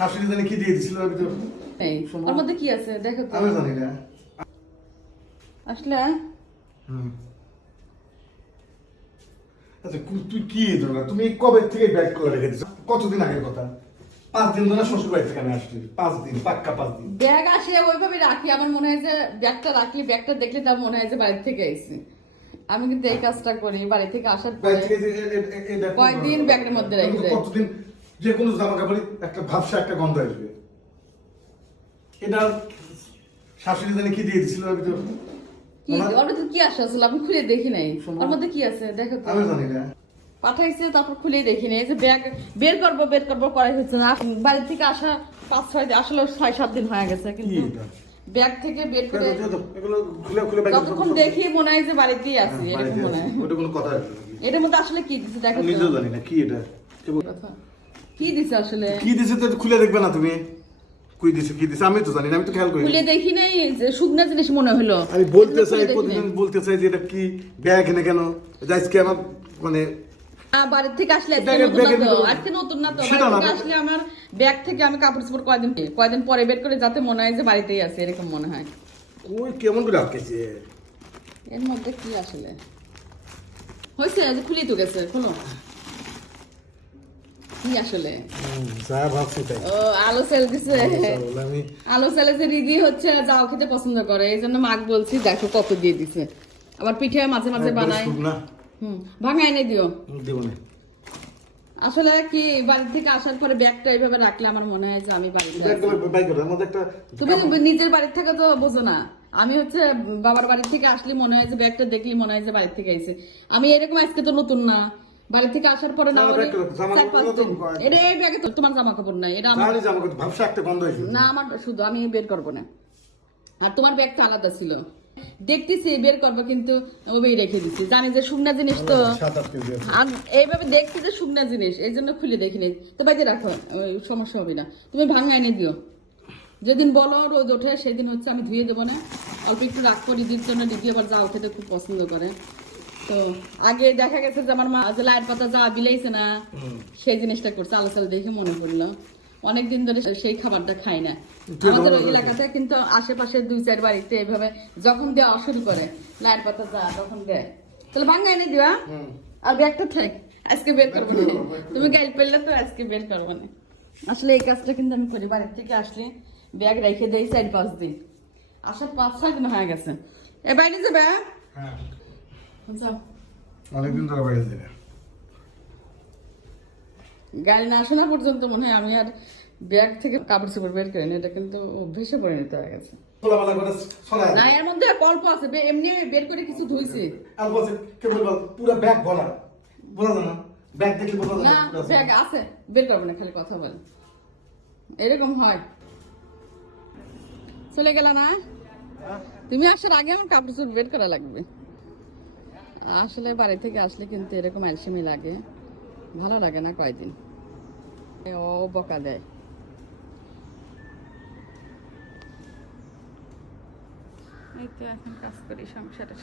শাশুড়ি জানি কি দিয়ে দিছিল ভিতর এই ওর মধ্যে কি আছে দেখো তো। আমি জানি না। আসলে আচ্ছা তুই কি ধরনা তুমি কবে থেকে ব্যাগ করে রেখেছিস? কতদিন আগের কথা? 5 দিন ধরে শ্বশুর বাড়ি থেকে আমি আসছি। 5 দিন, পাক্কা 5 দিন। ব্যাগ আসে ওইভাবে রাখি, আমার মনে হয় যে ব্যাগটা রাখলে ব্যাগটা দেখলে তার মনে হয় যে বাড়ি থেকে আইছি। আমি কিন্তু এই কাজটা করি বাড়ি থেকে আসার পরে কয়েকদিন ব্যাগের মধ্যে রেখে দেয়। কতদিন যে কোনো জামা কাপড়ে একটা ভাবসা একটা গন্ধ আসবে। এটা শাশুড়ি জানি কি দিয়ে দিছিল ভিতর? কি ওর মধ্যে কি আসে আসলে আমি খুলে দেখি নাই। ওর মধ্যে কি আছে দেখো তো। আমি জানি না। পাঠাইছে তারপর খুলে দেখি নাই। এই যে ব্যাগ বের করবো করাই হচ্ছে না। বাড়ি থেকে আসা 5-6 দিন, আসলে 6-7 দিন হয়ে গেছে, কিন্তু ব্যাগ থেকে বের করে এগুলো খুলে খুলে ব্যাগ যতক্ষণ দেখি মনে হয় যে বাড়িতেই আছি, এরকম মনে হয়। ওটা কোনো কথা না। এটার মধ্যে আসলে কি দিছে দেখো তো। নিজেও জানি না কি এটা। কি দিছে আসলে? কি দিছে তো খুলে দেখবে না তুমি? কি দিছে আমি তো জানি না, আমি তো খেয়াল করি। খুলে দেখি নাই, যে শুকনা জিনিস মনে হলো। আমি বলতে চাই, প্রতিদিন বলতে চাই যে এটা কি ব্যাগ এনে কেন আজকে আমার মানে বাড়ি থেকে আসলে আজকে নতুন না তো। বাড়ি থেকে আসলে আমার ব্যাগ থেকে আমি কাপড় চোপড় কয়দিন পরে বের করে যাতে মনে হয় যে বাড়িতেই আছে, এরকম মনে হয়। ওই কেমন করে আটকেছে এর মধ্যে কি আসলে হয়েছে? যে খুলি তো গেছে, খোলো। কি আসলে? যা ভাবছি তাই। ও আলো সেল দিছে। আলো সেলে যে রিদি হচ্ছে যাও খেতে পছন্দ করে, এই জন্য মাক বলছি দেখো কত দিয়ে দিছে। আবার পিঠে মাঝে মাঝে বানায়। ভাঙা এনে দিও। দিব না। আসলে কি বাড়ি থেকে আসার পরে ব্যাগটা এইভাবে রাখলে আমার মনে হয় যে আমি বাড়িতে তুমি নিজের বাড়ির থেকে তো বোঝো না। আমি হচ্ছে বাবার বাড়ি থেকে আসলে মনে হয় যে ব্যাগটা দেখলে মনে হয় যে বাড়ি থেকে আইছে। আমি এরকম আজকে তো নতুন না, বাড়ি থেকে আসার পরে না এটা এই ব্যাগে তো তোমার জামা কাপড় নাই, এটা আমার না, আমার শুধু আমি বের করবো না। আর তোমার ব্যাগ তো আলাদা ছিল, দেখতেছি বের করবো কিন্তু ওই রেখে দিচ্ছি, জানি যে শুকনা জিনিস তো। আর এইভাবে দেখছি যে শুকনা জিনিস, এই জন্য খুলে দেখিনি। তো বাইরে রাখো, সমস্যা হবে না। তুমি ভাঙা এনে দিও, যেদিন বলো রোদ ওঠে সেদিন হচ্ছে আমি ধুয়ে দেবো না, অল্প একটু রাখবো দিদির জন্য। দিদি আবার যাও খেতে খুব পছন্দ করে। তো আগে দেখা গেছে যে আমার মা যে লাইট পাতা যা বিলাইছে না, সেই জিনিসটা করছে। আলো চাল দেখে মনে পড়লো, অনেকদিন ধরে সেই খাবারটা খাই না আমাদের এলাকাতে, কিন্তু আশেপাশে 2-4 বাড়িতে এইভাবে যখন দেওয়া শুরু করে লাইট পাতা যা তখন দেয়। তাহলে ভাঙা এনে দিবা। আর ব্যাগটা থাক, আজকে বের করবো না। তুমি গাইড পেলে তো আজকে বের করবো না। আসলে এই কাজটা কিন্তু আমি করি, বাড়ির থেকে আসলে ব্যাগ রেখে দেই 4-5 দিন। আসার 5-6 দিন হয়ে গেছে। এ বাইরে যাবে? অনেকদিন ধরে বাইরে যাই না। গাড়ি না শোনা পর্যন্ত মনে হয় আমি আর ব্যাগ থেকে কাপড় চোপড় বের করিনি। এটা কিন্তু অভ্যেসে পরিণত হয়ে গেছে। না এর মধ্যে অল্প আছে, এমনি বের করে কিছু ধুইছি। পুরো ব্যাগ ভরা বলা না, ব্যাগ দেখলে বলা না ব্যাগ আছে, বের করবো না, খালি কথা বল। এরকম হয়। চলে গেল না? তুমি আসার আগে আমার কাপড় চোপড় বের করা লাগবে। আসলে বাড়ি থেকে আসলে কিন্তু এরকম আলসেমি লাগে, ভালো লাগে না কয়দিন। ও বকা দেয়। এই তো এখন কাজ করি সংসারের।